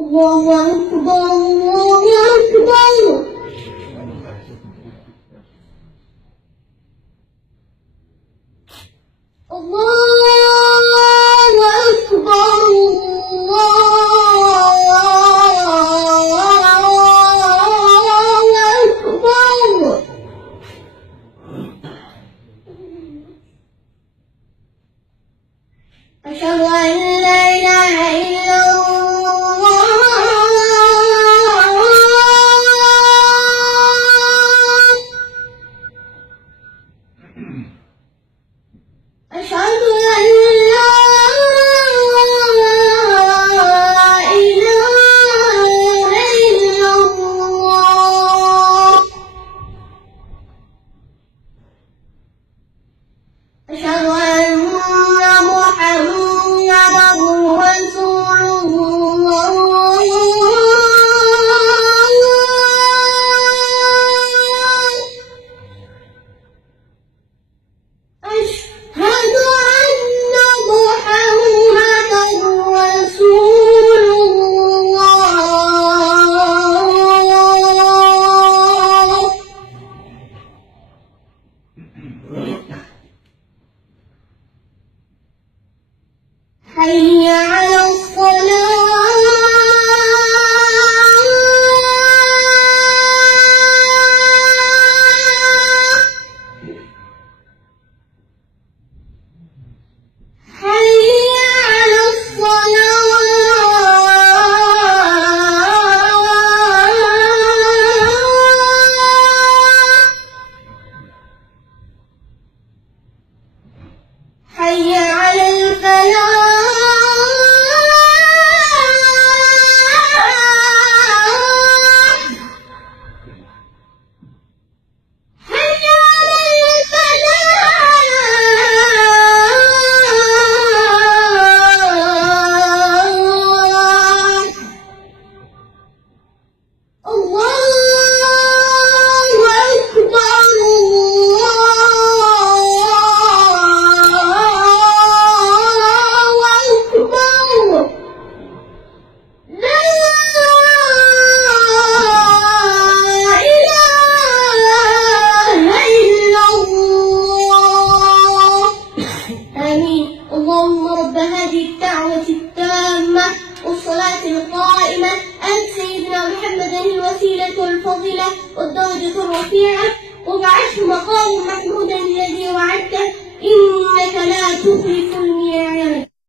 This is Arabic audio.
الله أكبر الله أكبر. الله أكبر الله أكبر. أشهد أن لا إله إلا الله. أشهد أن لا إله إلا الله. أشهد أن محمدًا رسول الله. أشهد أن محمدًا رسول الله. حي على الصلاة. حي على الصلاة. حي على الفلاح. حي على الفلاح. الله أكبر الله أكبر. لا إله إلا الله. آمين. اللهم رب هذه الدعوة التامة والصلاة القائمة آت سيدنا محمدا الوسيلة والفضيلة والدرجة الرفيعة وابعثه مقام محمودا الذي وعدته إنك لا تخلف الميعاد.